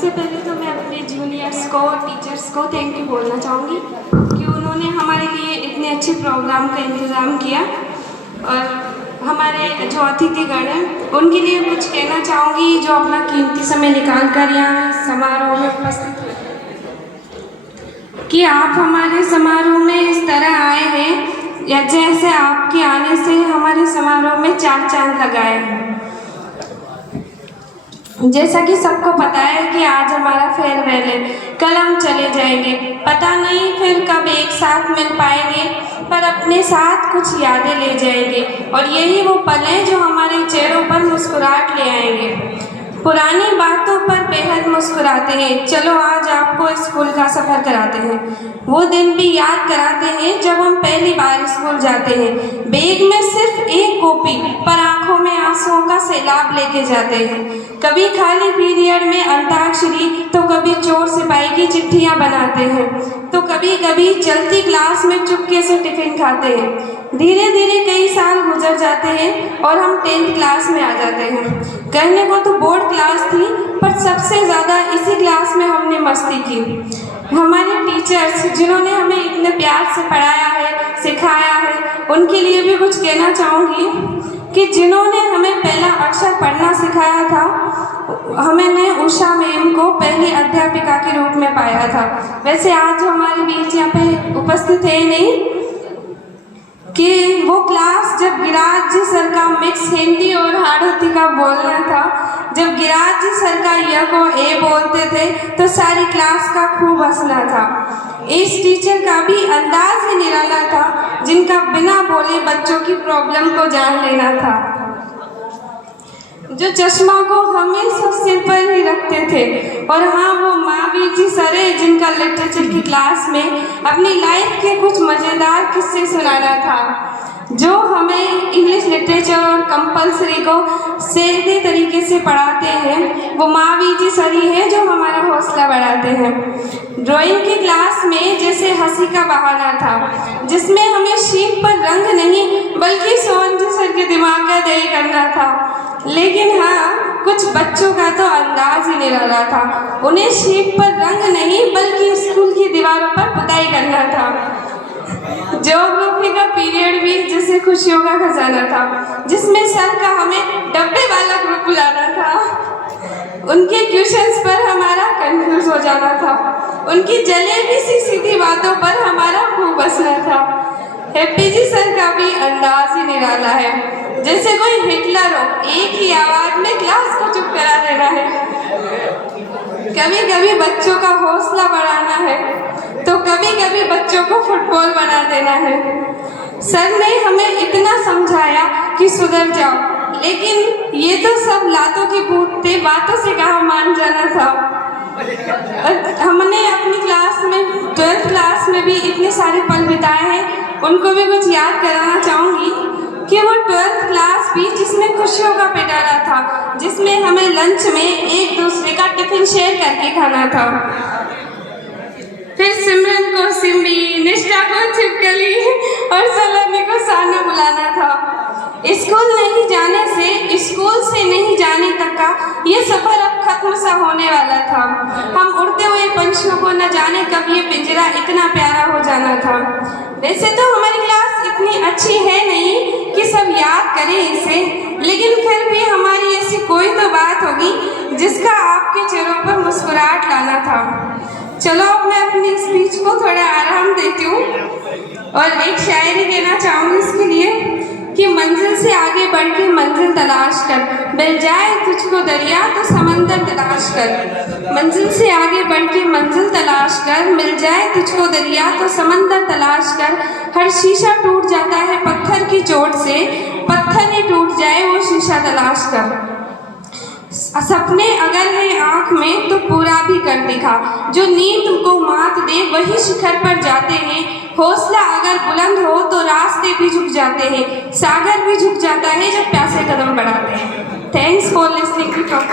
सबसे पहले तो मैं अपने जूनियर्स को, टीचर्स को थैंक यू बोलना चाहूँगी कि उन्होंने हमारे लिए इतने अच्छे प्रोग्राम का इंतज़ाम किया। और हमारे जो अतिथिगण हैं उनके लिए कुछ कहना चाहूँगी जो अपना कीमती समय निकाल कर यहाँ समारोह में उपस्थित हुए, कि आप हमारे समारोह में इस तरह आए हैं या जैसे आपके आने से हमारे समारोह में चार चांद लगाए हैं। जैसा कि सबको पता है कि आज हमारा फेयरवेल है, कल हम चले जाएंगे, पता नहीं फिर कब एक साथ मिल पाएंगे, पर अपने साथ कुछ यादें ले जाएंगे और यही वो पल हैं जो हमारे चेहरों पर मुस्कुराहट ले आएंगे। पुरानी बातों पर बेहद मुस्कुराते हैं। चलो आज आपको स्कूल का सफ़र कराते हैं। वो दिन भी याद कराते हैं जब हम पहली बार स्कूल जाते हैं, बैग में सिर्फ एक कॉपी पर आंखों में आंसुओं का सैलाब लेके जाते हैं। कभी खाली पीरियड में अंताक्षरी, तो कभी चोर सिपाही की चिट्ठियाँ बनाते हैं, तो कभी कभी चलती क्लास में चुपके से टिफिन खाते हैं। धीरे धीरे कई साल गुजर जाते हैं और हम 10th क्लास में आ जाते हैं। कहने को तो बोर्ड क्लास थी, पर सबसे ज़्यादा इसी क्लास में हमने मस्ती की। हमारे टीचर्स जिन्होंने हमें इतने प्यार से पढ़ाया है, सिखाया है, उनके लिए भी कुछ कहना चाहूँगी कि जिन्होंने हमें पहला अक्षर पढ़ना सिखाया था, हमने उषा मैम को पहली अध्यापिका के रूप में पाया था। वैसे आज हमारे बीच यहाँ पे उपस्थित है नहीं, कि वो क्लास जब गिराज जी सर का मिक्स हिंदी और हाड़ौती का बोलना था, जब गिराज जी सर का य को ए बोलते थे तो सारी क्लास का खूब हंसना था। इस टीचर का भी अंदाज ही निराला था, जिनका बिना बोले बच्चों की प्रॉब्लम को जान लेना था, जो चश्मा को हमेशा सिर पर ही रखते थे। और हाँ, वो महावीर जी सर है जिनका लिटरेचर की क्लास में अपनी लाइफ के कुछ मज़ेदार किस्से सुनाना था, जो हमें इंग्लिश लिटरेचर और कंपलसरी को सीधे तरीके से पढ़ाते हैं। वो महावीर जी सर ही है जो हमारा हौसला बढ़ाते हैं। ड्राइंग की क्लास में जैसे हंसी का बहाना था, जिसमें हमें शीट पर रंग नहीं बल्कि सोहन जी सर के दिमाग का दही करना था। लेकिन हाँ, कुछ बच्चों का तो अंदाज ही निराला था, उन्हें शीट पर रंग नहीं बल्कि स्कूल की दीवारों पर पुताई करना था। ज्योग्राफी का पीरियड भी जैसे खुशियों का खजाना था, जिसमें सर का हमें डब्बे वाला ग्रुप बुलाना था। उनके क्वेश्चंस पर हमारा कंफ्यूज हो जाना था, उनकी जलेबी सी सीधी बातों पर हमारा खूब हंसना था। हैप्पी जी सर का भी अंदाज ही निराला है, जैसे कोई हिटलर हो, एक ही आवाज में क्लास को चुप करा देना है। कभी कभी बच्चों का हौसला बढ़ाना है, तो कभी कभी बच्चों को फुटबॉल बना देना है। सर ने हमें इतना समझाया कि सुधर जाओ, लेकिन ये तो सब लातों की भूत थे, बातों से कहाँ मान जाना था। हमने अपनी क्लास में 12th क्लास में भी इतने सारे पल बिताए हैं, उनको भी कुछ याद कराना चाहूँगी कि वो 12th क्लास भी जिसमें खुशियों का पिटारा था, जिसमें हमें लंच में एक दूसरे का टिफिन शेयर करके खाना था। फिर सिमरन को सिम्बी, निष्ठा को छिपकली और सलोनी को साना बुलाना था। स्कूल नहीं जाने से स्कूल से नहीं जाने तक का ये सफ़र अब खत्म सा होने वाला था। हम उड़ते हुए पंछियों को न जाने कब ये पिंजरा इतना प्यारा हो जाना था। वैसे तो हमारी क्लास इतनी अच्छी है नहीं कि सब याद करें इसे, लेकिन फिर भी हमारी ऐसी कोई तो बात होगी जिसका आपके चेहरों पर मुस्कुराहट लाना था। चलो अब मैं अपनी स्पीच को थोड़ा आराम देती हूँ और एक शायरी कहना चाहूँगी इसके लिए कि मंजिल से आगे बढ़ के मंजिल तलाश कर, मिल जाए तुझको दरिया तो समंदर तलाश कर। मंजिल से आगे बढ़ के मंजिल तलाश कर, मिल जाए तुझको दरिया तो समंदर तलाश कर। हर शीशा टूट जाता है पत्थर की चोट से, पत्थर ही टूट जाए वो शीशा तलाश कर। सपने अगर है आँख में तो पूरा भी कर दिखा, जो नींद को मात दे वही शिखर पर जाते हैं। हौसला अगर बुलंद हो तो रास्ते भी झुक जाते हैं, सागर भी झुक जाता है जब प्यासे कदम बढ़ाते हैं। Thanks for listening to talk.